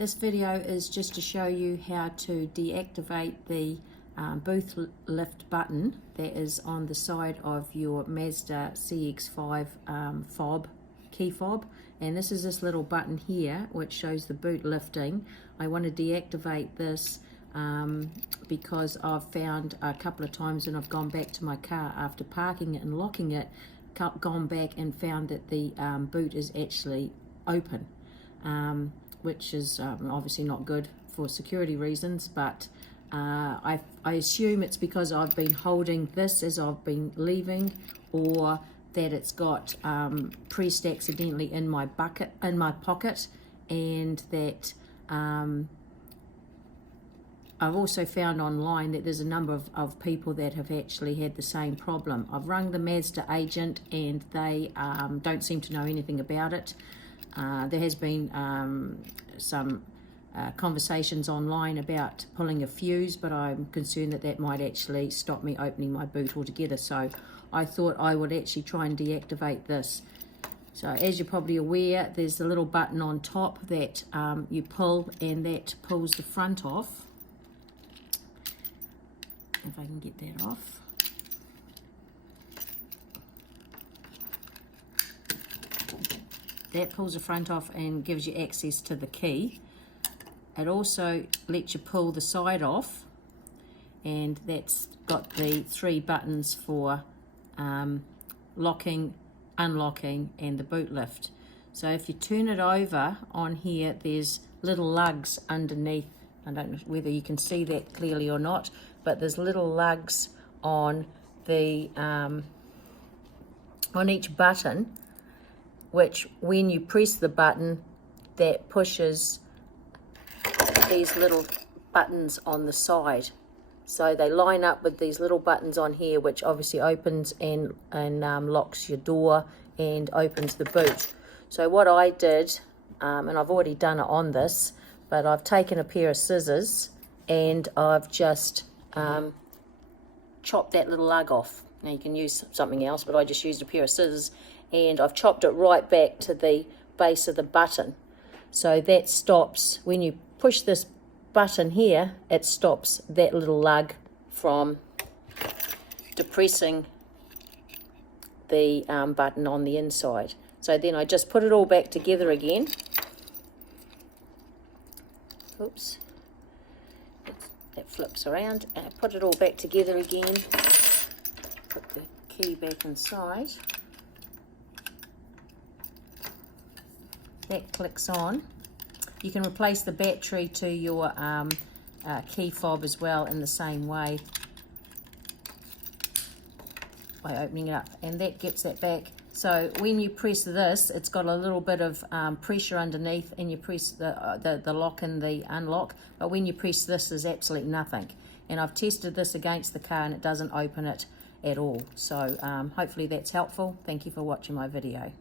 This video is just to show you how to deactivate the boot lift button that is on the side of your Mazda CX5 key fob, and this is this little button here which shows the boot lifting. I want to deactivate this because I've found a couple of times when I've gone back to my car after parking it and locking it, gone back and found that the boot is actually open, which is obviously not good for security reasons, but I assume it's because I've been holding this as I've been leaving, or that it's got pressed accidentally in my pocket, and that I've also found online that there's a number of people that have actually had the same problem. I've rung the Mazda agent and they don't seem to know anything about it. There has been some conversations online about pulling a fuse, but I'm concerned that that might actually stop me opening my boot altogether. So I thought I would actually try and deactivate this. So as you're probably aware, there's a little button on top that you pull, and that pulls the front off. If I can get that off. That pulls the front off and gives you access to the key. It also lets you pull the side off, and that's got the 3 buttons for locking, unlocking, and the boot lift. So if you turn it over on here, there's little lugs underneath. I don't know whether you can see that clearly or not, but there's little lugs on the on each button, which when you press the button, that pushes these little buttons on the side. So they line up with these little buttons on here, which obviously opens and locks your door and opens the boot. So what I did, and I've already done it on this, but I've taken a pair of scissors and I've just chopped that little lug off. Now you can use something else, but I just used a pair of scissors, and I've chopped it right back to the base of the button. So that stops, when you push this button here, it stops that little lug from depressing the button on the inside. So then I just put it all back together again. Oops. That flips around, and I put it all back together again. Put the key back inside. That clicks on. You can replace the battery to your key fob as well in the same way by opening it up, and that gets that back. So when you press this, it's got a little bit of pressure underneath, and you press the lock and the unlock, but when you press this, there's absolutely nothing. And I've tested this against the car and it doesn't open it at all. So hopefully that's helpful. Thank you for watching my video.